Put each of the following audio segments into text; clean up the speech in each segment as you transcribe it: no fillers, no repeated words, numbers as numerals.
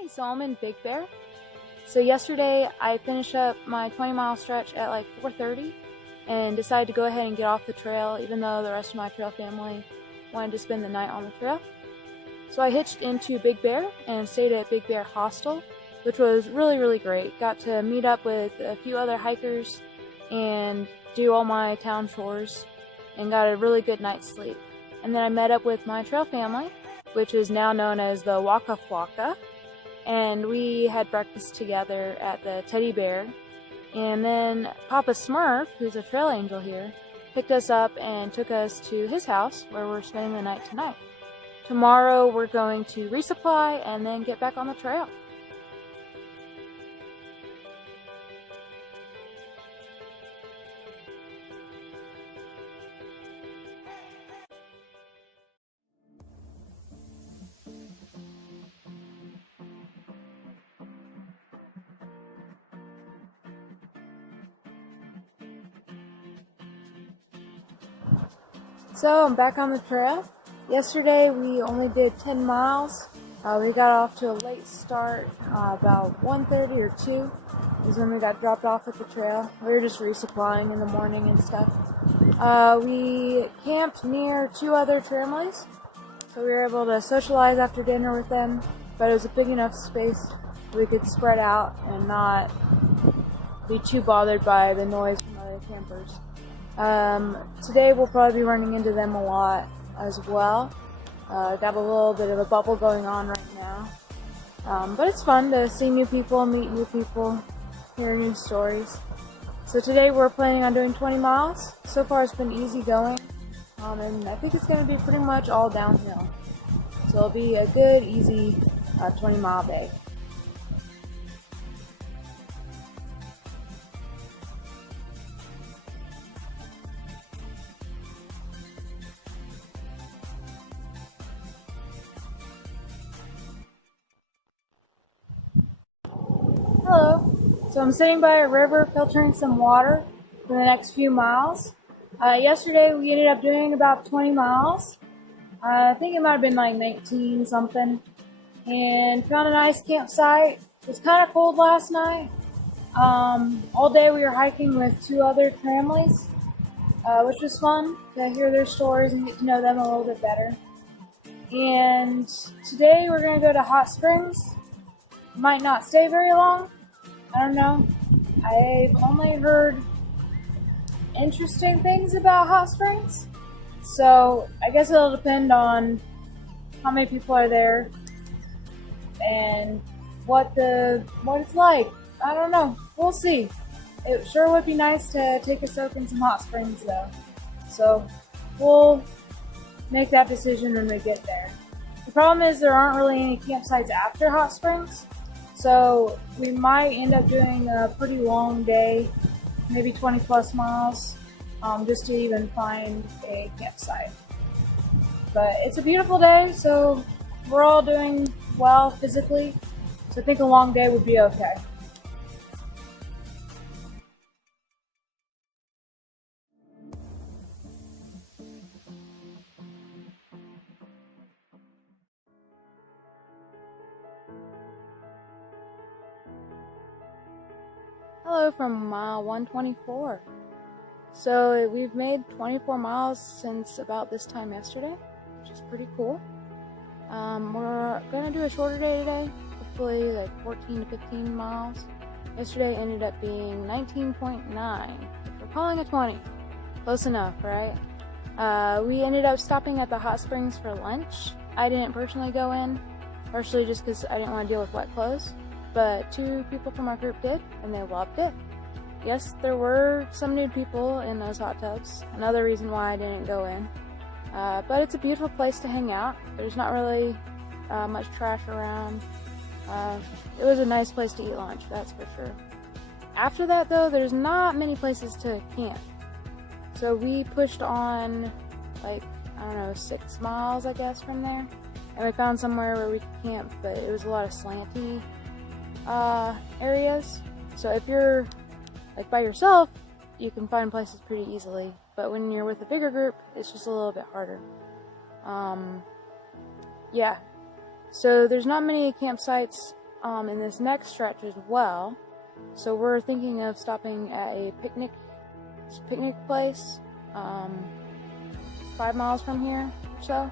Hi, so I'm in Big Bear. So yesterday I finished up my 20-mile stretch at like 4:30 and decided to go ahead and get off the trail even though the rest of my trail family wanted to spend the night on the trail. So I hitched into Big Bear and stayed at Big Bear Hostel, which was really great. Got to meet up with a few other hikers and do all my town chores and got a really good night's sleep. And then I met up with my trail family, which is now known as the Waka Flocka, and we had breakfast together at the Teddy Bear. And then Papa Smurf, who's a trail angel here, picked us up and took us to his house where we're spending the night tonight. Tomorrow we're going to resupply and then get back on the trail. So I'm back on the trail. Yesterday we only did 10 miles. We got off to a late start, about 1:30 or 2 is when we got dropped off at the trail. We were just resupplying in the morning and stuff. We camped near 2 other families, so we were able to socialize after dinner with them, but it was a big enough space we could spread out and not be too bothered by the noise from other campers. Today we'll probably be running into them a lot as well. Got a little bit of a bubble going on right now. But it's fun to see new people, meet new people, hear new stories. So today we're planning on doing 20 miles. So far it's been easy going, and I think it's going to be pretty much all downhill. So it'll be a good, easy 20-mile day. Hello. So I'm sitting by a river filtering some water for the next few miles. Yesterday we ended up doing about 20 miles. I think it might have been like 19 something. And found a nice campsite. It was kind of cold last night. All day we were hiking with 2 other families, which was fun to hear their stories and get to know them a little bit better. And today we're going to go to Hot Springs. Might not stay very long. I don't know. I've only heard interesting things about Hot Springs, so I guess it'll depend on how many people are there and what it's like. I don't know. We'll see. It sure would be nice to take a soak in some hot springs though. So we'll make that decision when we get there. The problem is there aren't really any campsites after Hot Springs. So we might end up doing a pretty long day, maybe 20 plus miles, just to even find a campsite. But it's a beautiful day, so we're all doing well physically, so I think a long day would be okay. Hello from mile 124. So we've made 24 miles since about this time yesterday, which is pretty cool. We're going to do a shorter day today, hopefully like 14 to 15 miles. Yesterday ended up being 19.9. We're calling it 20. Close enough, right? We ended up stopping at the Hot Springs for lunch. I didn't personally go in, partially just because I didn't want to deal with wet clothes. But 2 people from our group did, and they loved it. Yes, there were some nude people in those hot tubs, another reason why I didn't go in. But it's a beautiful place to hang out. There's not really much trash around. It was a nice place to eat lunch, that's for sure. After that, though, there's not many places to camp. So we pushed on, like, I don't know, 6 miles, I guess, from there. And we found somewhere where we could camp, but it was a lot of slanty areas. So if you're like by yourself, you can find places pretty easily, but when you're with a bigger group, it's just a little bit harder. Yeah, so there's not many campsites in this next stretch as well. So we're thinking of stopping at a picnic place 5 miles from here or so.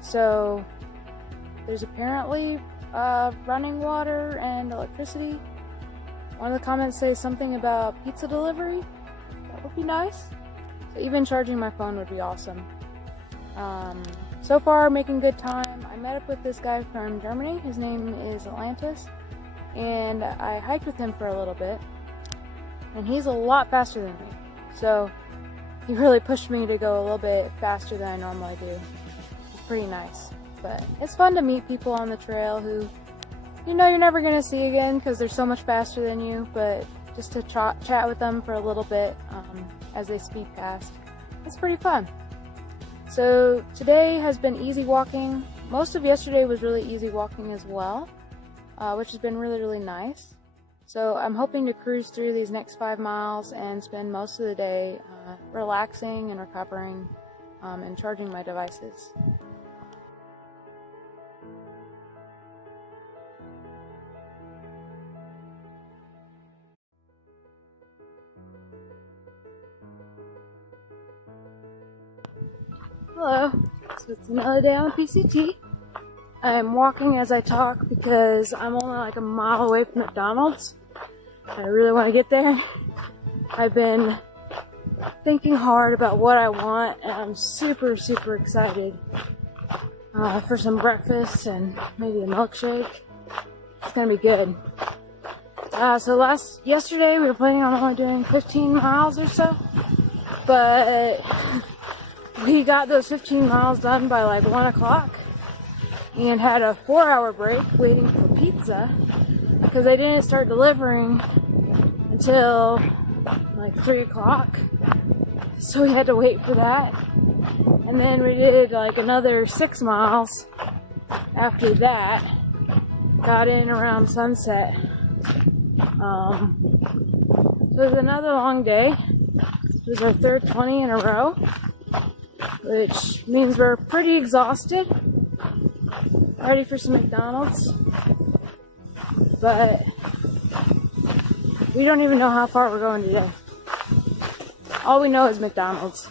So there's apparently running water and electricity. One of the comments says something about pizza delivery. That would be nice. So even charging my phone would be awesome. So far, making good time. I met up with this guy from Germany. His name is Atlantis, and I hiked with him for a little bit. And he's a lot faster than me, so he really pushed me to go a little bit faster than I normally do. It's pretty nice, but it's fun to meet people on the trail who you know you're never gonna see again because they're so much faster than you. But just to chat with them for a little bit as they speed past, it's pretty fun. So today has been easy walking. Most of yesterday was really easy walking as well, which has been really nice. So I'm hoping to cruise through these next 5 miles and spend most of the day relaxing and recovering and charging my devices. Hello, so it's another day on PCT. I'm walking as I talk because I'm only like a mile away from McDonald's. I really want to get there. I've been thinking hard about what I want, and I'm super excited for some breakfast and maybe a milkshake. It's gonna be good. So yesterday we were planning on only doing 15 miles or so, but we got those 15 miles done by like 1 o'clock and had a 4-hour break waiting for pizza because they didn't start delivering until like 3 o'clock. So we had to wait for that. And then we did like another 6 miles after that. Got in around sunset. So it was another long day. It was our third 20 in a row, which means we're pretty exhausted, ready for some McDonald's, but we don't even know how far we're going today. All we know is McDonald's.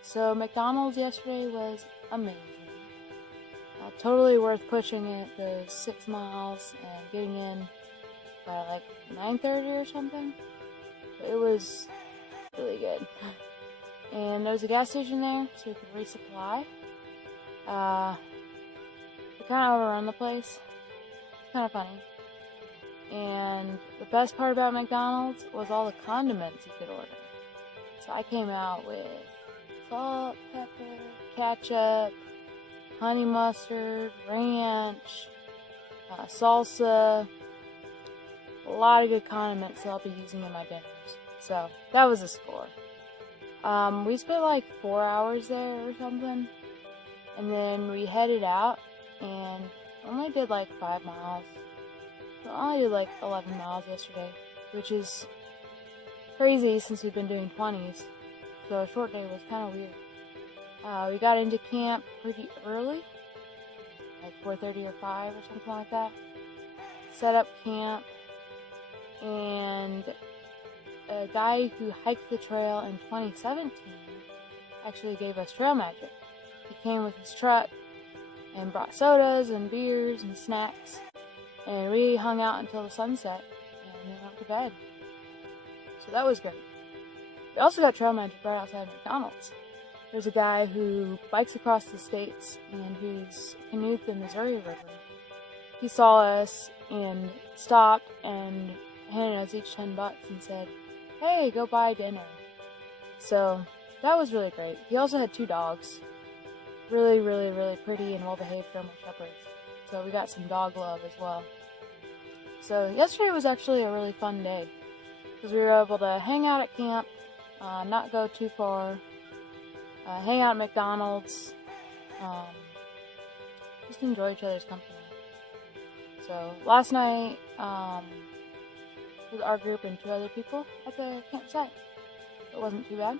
So McDonald's yesterday was amazing. Totally worth pushing it those 6 miles and getting in by like 9:30 or something. It was really good. And there was a gas station there so we could resupply. We kind of overrun the place. It's kind of funny. And the best part about McDonald's was all the condiments you could order. So I came out with salt, pepper, ketchup, honey mustard, ranch, salsa, a lot of good condiments that I'll be using in my dinners. So that was a score. We spent like 4 hours there or something, and then we headed out and only did like 5 miles. We only did like 11 miles yesterday, which is crazy since we've been doing 20s. So a short day was kind of weird. We got into camp pretty early, like 4:30 or 5 or something like that. Set up camp, and a guy who hiked the trail in 2017 actually gave us trail magic. He came with his truck and brought sodas and beers and snacks, and we hung out until the sunset and then went to bed. So that was great. We also got trail magic right outside McDonald's. There's a guy who bikes across the states and who's canoed the Missouri River. He saw us and stopped and handed us each $10 and said, "Hey, go buy dinner." So that was really great. He also had 2 dogs. Really, really, really pretty and well-behaved German Shepherds. So we got some dog love as well. So yesterday was actually a really fun day because we were able to hang out at camp, not go too far, hang out at McDonald's, just enjoy each other's company. So last night, with our group and 2 other people at the campsite. It wasn't too bad.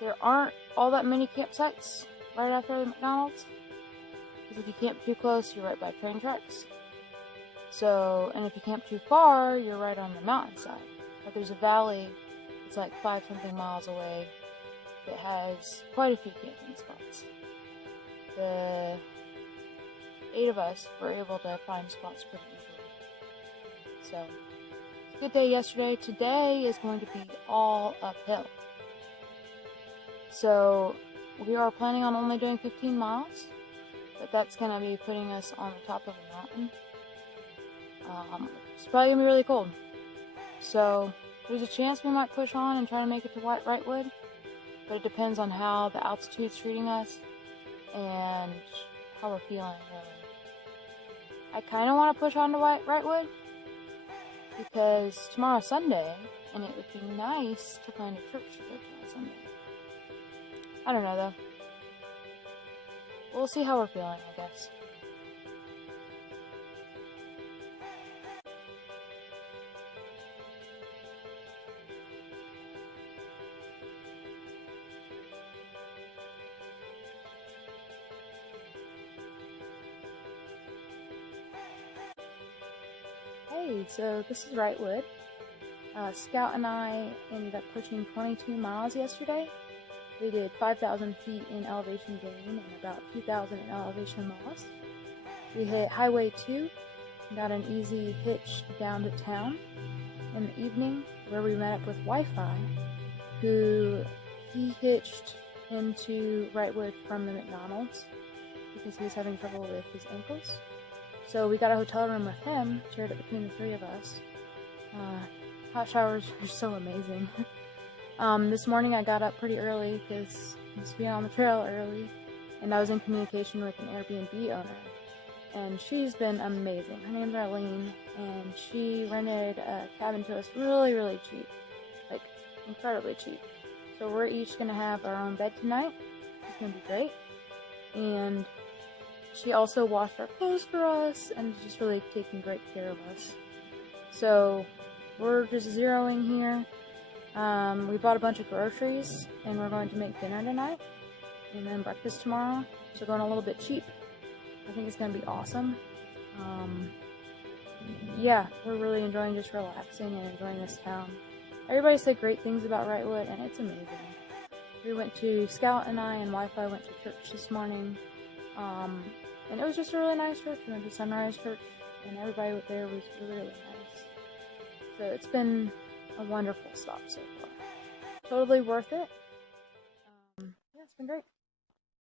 There aren't all that many campsites right after the McDonald's, because if you camp too close, you're right by train tracks. So, and if you camp too far, you're right on the mountainside. But there's a valley that's like 5-something miles away that has quite a few camping spots. The 8 of us were able to find spots pretty easily. So, it's a good day yesterday. Today is going to be all uphill. So, we are planning on only doing 15 miles, but that's going to be putting us on the top of a mountain. It's probably going to be really cold. So, there's a chance we might push on and try to make it to Wrightwood, but it depends on how the altitude's treating us and how we're feeling, really. I kind of want to push on to Wrightwood because tomorrow's Sunday, and it would be nice to find a church to go to on Sunday. I don't know, though. We'll see how we're feeling, I guess. Hey, so this is Wrightwood. Scout and I ended up pushing 22 miles yesterday. We did 5,000 feet in elevation gain and about 2,000 in elevation loss. We hit Highway 2, got an easy hitch down to town in the evening where we met up with Wi-Fi, who he hitched into Wrightwood from the McDonald's because he was having trouble with his ankles. So we got a hotel room with him, shared it between the 3 of us. Hot showers are so amazing. This morning I got up pretty early because I was being on the trail early, and I was in communication with an Airbnb owner, and she's been amazing. Her name's Arlene, and she rented a cabin to us really, really cheap, like incredibly cheap. So we're each gonna have our own bed tonight. It's gonna be great, and she also washed our clothes for us and is just really taking great care of us. So we're just zeroing here. We bought a bunch of groceries and we're going to make dinner tonight and then breakfast tomorrow. So going a little bit cheap. I think it's going to be awesome. Yeah, we're really enjoying just relaxing and enjoying this town. Everybody said great things about Wrightwood and it's amazing. We went to, Scout and I and Wi-Fi went to church this morning. And it was just a really nice church. We went to Sunrise Church and everybody there was really, really nice. So it's been a wonderful stop so far. Totally worth it. Yeah, it's been great.